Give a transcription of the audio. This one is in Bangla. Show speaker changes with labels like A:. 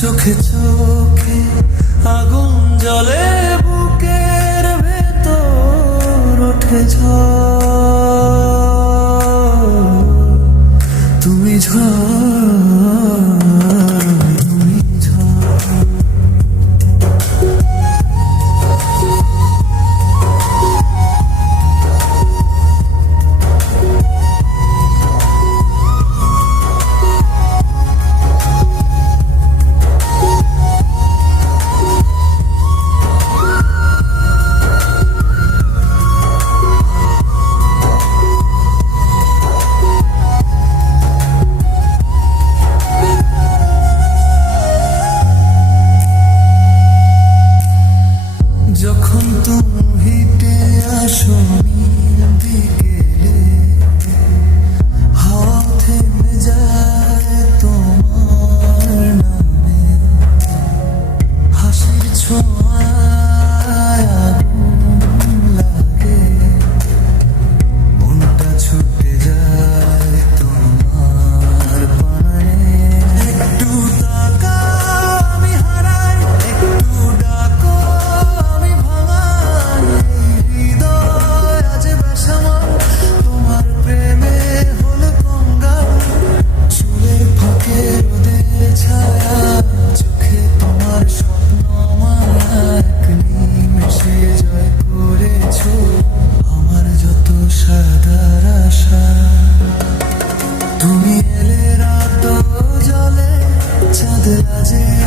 A: চোখে চোখে আগুন জলে বুকের ভেতর ওঠে তুমি ঝড় Thank you. তুমি এলে রাত জলে চাঁদ রাজে